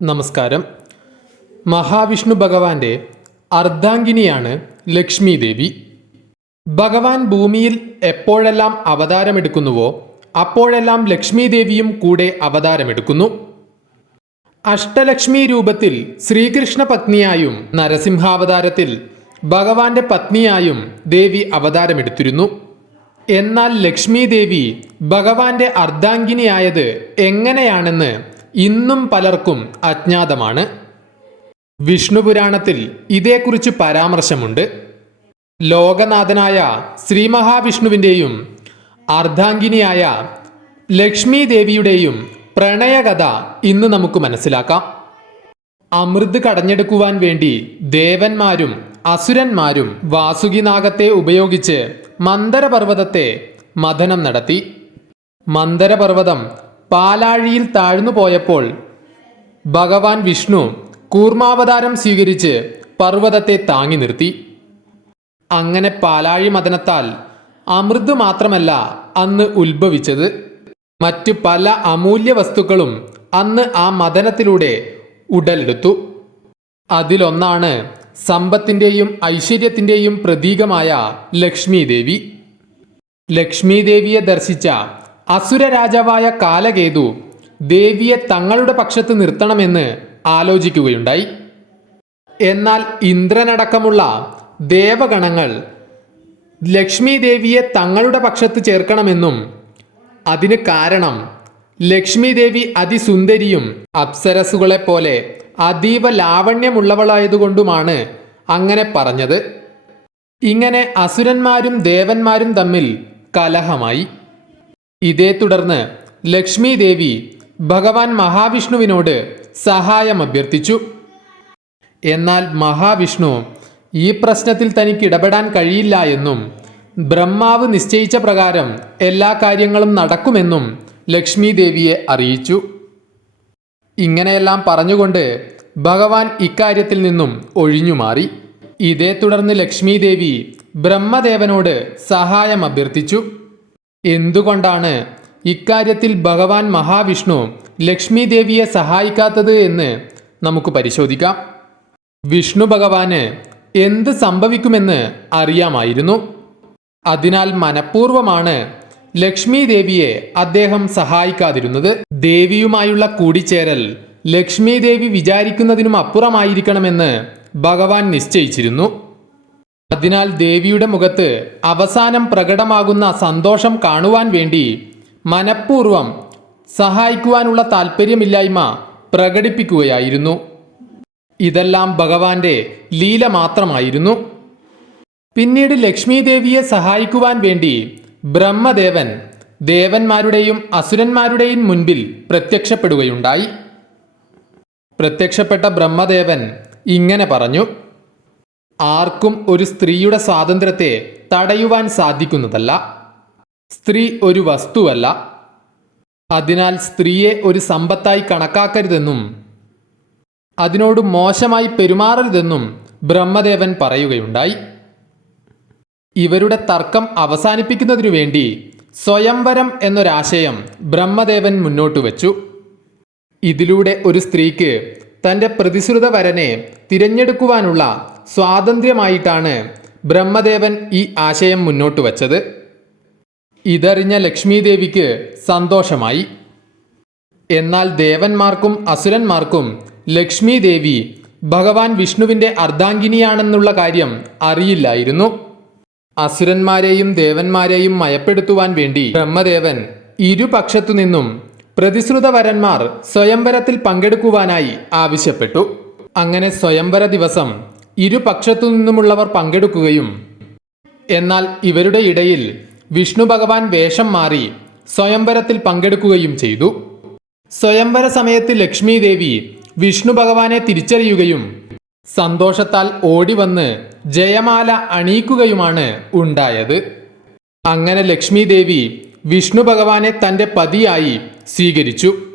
നമസ്കാരം. മഹാവിഷ്ണു ഭഗവാന്റെ അർദ്ധാംഗിനിയാണ് ലക്ഷ്മി ദേവി ഭഗവാൻ ഭൂമിയിൽ എപ്പോഴെല്ലാം അവതാരമെടുക്കുന്നുവോ അപ്പോഴെല്ലാം ലക്ഷ്മി ദേവിയും കൂടെ അവതാരമെടുക്കുന്നു. അഷ്ടലക്ഷ്മി രൂപത്തിൽ ശ്രീകൃഷ്ണ പത്നിയായും നരസിംഹാവതാരത്തിൽ ഭഗവാന്റെ പത്നിയായും ദേവി അവതാരമെടുത്തിരുന്നു. എന്നാൽ ലക്ഷ്മി ദേവി ഭഗവാന്റെ അർദ്ധാംഗിനിയായത് എങ്ങനെയാണെന്ന് ഇന്നും പലർക്കും അജ്ഞാതമാണ്. വിഷ്ണുപുരാണത്തിൽ ഇതേക്കുറിച്ച് പരാമർശമുണ്ട്. ലോകനാഥനായ ശ്രീ മഹാവിഷ്ണുവിന്റെയും അർദ്ധാംഗിനിയായ ലക്ഷ്മി ദേവിയുടെയും പ്രണയകഥ ഇന്ന് നമുക്ക് മനസ്സിലാക്കാം. അമൃത് കടഞ്ഞെടുക്കുവാൻ വേണ്ടി ദേവന്മാരും അസുരന്മാരും വാസുകിനാഗത്തെ ഉപയോഗിച്ച് മന്ദരപർവതത്തെ മഥനം നടത്തി. മന്ദരപർവതം പാലാഴിയിൽ താഴ്ന്നു പോയപ്പോൾ ഭഗവാൻ വിഷ്ണു കൂർമാവതാരം സ്വീകരിച്ച് പർവതത്തെ താങ്ങി നിർത്തി. അങ്ങനെ പാലാഴി മദനത്താൽ അമൃത് മാത്രമല്ല അന്ന് ഉത്ഭവിച്ചത്. മറ്റു പല അമൂല്യ വസ്തുക്കളും അന്ന് ആ മദനത്തിലൂടെ ഉടലെടുത്തു. അതിലൊന്നാണ് സമ്പത്തിന്റെയും ഐശ്വര്യത്തിന്റെയും പ്രതീകമായ ലക്ഷ്മി ദേവി ലക്ഷ്മി ദേവിയെ ദർശിച്ച അസുര രാജാവായ കാലകേതു ദേവിയെ തങ്ങളുടെ പക്ഷത്ത് നിർത്തണമെന്ന് ആലോചിക്കുകയുണ്ടായി. എന്നാൽ ഇന്ദ്രനടക്കമുള്ള ദേവഗണങ്ങൾ ലക്ഷ്മി ദേവിയെ തങ്ങളുടെ പക്ഷത്ത് ചേർക്കണമെന്നും അതിന് കാരണം ലക്ഷ്മി ദേവി അതിസുന്ദരിയും അപ്സരസുകളെ പോലെ അതീവ ലാവണ്യമുള്ളവളായതുകൊണ്ടുമാണ് അങ്ങനെ പറഞ്ഞത്. ഇങ്ങനെ അസുരന്മാരും ദേവന്മാരും തമ്മിൽ കലഹമായി. ഇതേ തുടർന്ന് ലക്ഷ്മി ദേവി ഭഗവാൻ മഹാവിഷ്ണുവിനോട് സഹായം അഭ്യർത്ഥിച്ചു. എന്നാൽ മഹാവിഷ്ണു ഈ പ്രശ്നത്തിൽ തനിക്ക് ഇടപെടാൻ കഴിയില്ല എന്നും ബ്രഹ്മാവ് നിശ്ചയിച്ച പ്രകാരം എല്ലാ കാര്യങ്ങളും നടക്കുമെന്നും ലക്ഷ്മി ദേവിയെ അറിയിച്ചു. ഇങ്ങനെയെല്ലാം പറഞ്ഞുകൊണ്ട് ഭഗവാൻ ഇക്കാര്യത്തിൽ നിന്നും ഒഴിഞ്ഞുമാറി ഇതേ തുടർന്ന് ലക്ഷ്മി ദേവി ബ്രഹ്മദേവനോട് സഹായം അഭ്യർത്ഥിച്ചു. എന്തുകൊണ്ടാണ് ഇക്കാര്യത്തിൽ ഭഗവാൻ മഹാവിഷ്ണു ലക്ഷ്മി ദേവിയെ സഹായിക്കാത്തത് എന്ന് നമുക്ക് പരിശോധിക്കാം. വിഷ്ണു ഭഗവാന് എന്ത് സംഭവിക്കുമെന്ന് അറിയാമായിരുന്നു. അതിനാൽ മനഃപൂർവമാണ് ലക്ഷ്മി ദേവിയെ അദ്ദേഹം സഹായിക്കാതിരുന്നത്. ദേവിയുമായുള്ള കൂടിച്ചേരൽ ലക്ഷ്മി ദേവി വിചാരിക്കുന്നതിനും അപ്പുറമായിരിക്കണമെന്ന് ഭഗവാൻ നിശ്ചയിച്ചിരുന്നു. അതിനാൽ ദേവിയുടെ മുഖത്ത് അവസാനം പ്രകടമാകുന്ന സന്തോഷം കാണുവാൻ വേണ്ടി മനഃപൂർവം സഹായിക്കുവാനുള്ള താല്പര്യമില്ലായ്മ പ്രകടിപ്പിക്കുകയായിരുന്നു. ഇതെല്ലാം ഭഗവാന്റെ ലീല മാത്രമായിരുന്നു. പിന്നീട് ലക്ഷ്മി ദേവിയെ സഹായിക്കുവാൻ വേണ്ടി ബ്രഹ്മദേവൻ ദേവന്മാരുടെയും അസുരന്മാരുടെയും മുൻപിൽ പ്രത്യക്ഷപ്പെടുകയുണ്ടായി. പ്രത്യക്ഷപ്പെട്ട ബ്രഹ്മദേവൻ ഇങ്ങനെ പറഞ്ഞു. ആർക്കും ഒരു സ്ത്രീയുടെ സ്വാതന്ത്ര്യത്തെ തടയുവാൻ സാധിക്കുന്നതല്ല. സ്ത്രീ ഒരു വസ്തുവല്ല. അതിനാൽ സ്ത്രീയെ ഒരു സമ്പത്തായി കണക്കാക്കരുതെന്നും അതിനോട് മോശമായി പെരുമാറരുതെന്നും ബ്രഹ്മദേവൻ പറയുകയുണ്ടായി. ഇവരുടെ തർക്കം അവസാനിപ്പിക്കുന്നതിനു വേണ്ടി സ്വയംവരം എന്നൊരാശയം ബ്രഹ്മദേവൻ മുന്നോട്ട് വച്ചു. ഇതിലൂടെ ഒരു സ്ത്രീക്ക് തന്റെ പ്രതിശ്രുത വരനെ തിരഞ്ഞെടുക്കുവാനുള്ള സ്വാതന്ത്ര്യമായിട്ടാണ് ബ്രഹ്മദേവൻ ഈ ആശയം മുന്നോട്ട് വച്ചത്. ഇതറിഞ്ഞ ലക്ഷ്മി ദേവിക്ക് സന്തോഷമായി. എന്നാൽ ദേവന്മാർക്കും അസുരന്മാർക്കും ലക്ഷ്മി ദേവി ഭഗവാൻ വിഷ്ണുവിന്റെ അർദ്ധാംഗിനിയാണെന്നുള്ള കാര്യം അറിയില്ലായിരുന്നു. അസുരന്മാരെയും ദേവന്മാരെയും മയപ്പെടുത്തുവാൻ വേണ്ടി ബ്രഹ്മദേവൻ ഇരുപക്ഷത്തു നിന്നും പ്രതിശ്രുതവരന്മാർ സ്വയംവരത്തിൽ പങ്കെടുക്കുവാനായി ആവശ്യപ്പെട്ടു. അങ്ങനെ സ്വയംവര ദിവസം ഇരുപക്ഷത്തു നിന്നുമുള്ളവർ പങ്കെടുക്കുകയും എന്നാൽ ഇവരുടെ ഇടയിൽ വിഷ്ണു ഭഗവാൻ വേഷം മാറി സ്വയംവരത്തിൽ പങ്കെടുക്കുകയും ചെയ്തു. സ്വയംവര സമയത്ത് ലക്ഷ്മി ദേവി വിഷ്ണു ഭഗവാനെ തിരിച്ചറിയുകയും സന്തോഷത്താൽ ഓടിവന്ന് ജയമാല അണിയിക്കുകയുമാണ് ഉണ്ടായത്. അങ്ങനെ ലക്ഷ്മി ദേവി വിഷ്ണു ഭഗവാനെ തന്റെ പതിയായി സ്വീകരിച്ചു.